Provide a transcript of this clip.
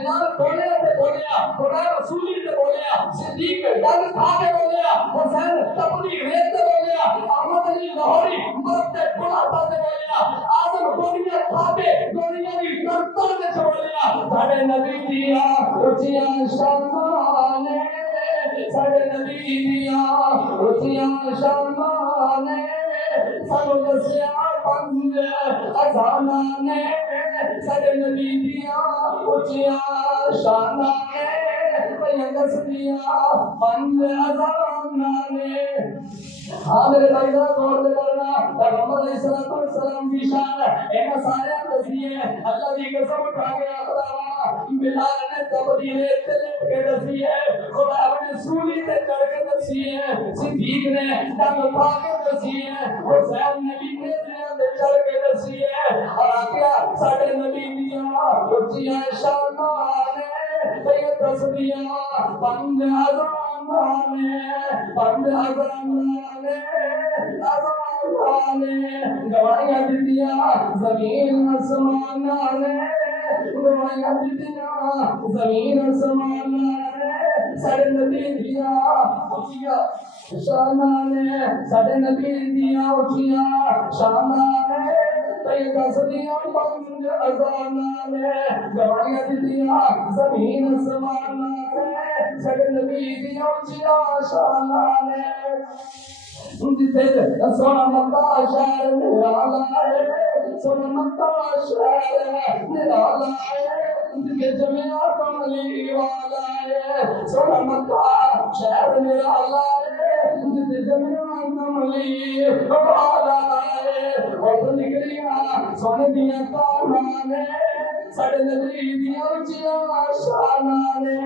بلال بولیا تے بولیا خدا رسولی تے بولیا صدیق ڈنگ کھا کے بولیا حسین تپنی ریت تے بولیا احمد علی لاہوری مرد تے بلاتا تے بولیا آدم گولیاں کھا کے گولیاں دی کرتر وچ بولیا ساڈے نبی دیا اونچیاں شاناں نے ساڈے نبی دیا اونچیاں شاناں نے سانو دسیا پنج اذاناں نے ساڈے نبی دیا اونچیاں شاناں نے پہلے دس دیا پنج اذاناں نے ہاں میرے بھائی ذرا غور سے پڑھنا پیغمبر علیہ السلام کی شان اینا سارے دسی ہے اللہ کی قسم اٹھا کے آخدا وا بلال نے تبدیل تے لٹ کے دسی ہے خدا اپنے سولی تے چڑھ کے دسی ہے صدیق نے ڈنگ کھا کے دسی ہے حسین نے بھی نیزیاں تے چڑھ کے دسی ہے اور آخیا ساڈے نبی دیاں اونچیاں شاناں نے تے تسبیحاں پنج اذاناں نے پنج اذاناں نے گواہیاں دتیاں زمین آسمان نے گواہیاں دتیاں زمین آسمان نے ساڈے نبی دیاں اونچیاں شاناں نے ساڈے نبی دیاں اونچیاں شاناں نے تے دس دیاں پنج اذاناں نے گواہیاں دتیاں زمین آسمان نے ساڈے نبی دیاں اونچیاں شاناں نے سونا مکہ شہر نرالا ہے سونا مکہ شہر نرالا ہے جمعہ کملی والا ہے سونا مکہ شہر نرالا ہے جمعہ کملی والا ہے اور نکلیاں سونے دیاں تاراں نے ساڈے نبی دیاں اونچیاں شاناں نے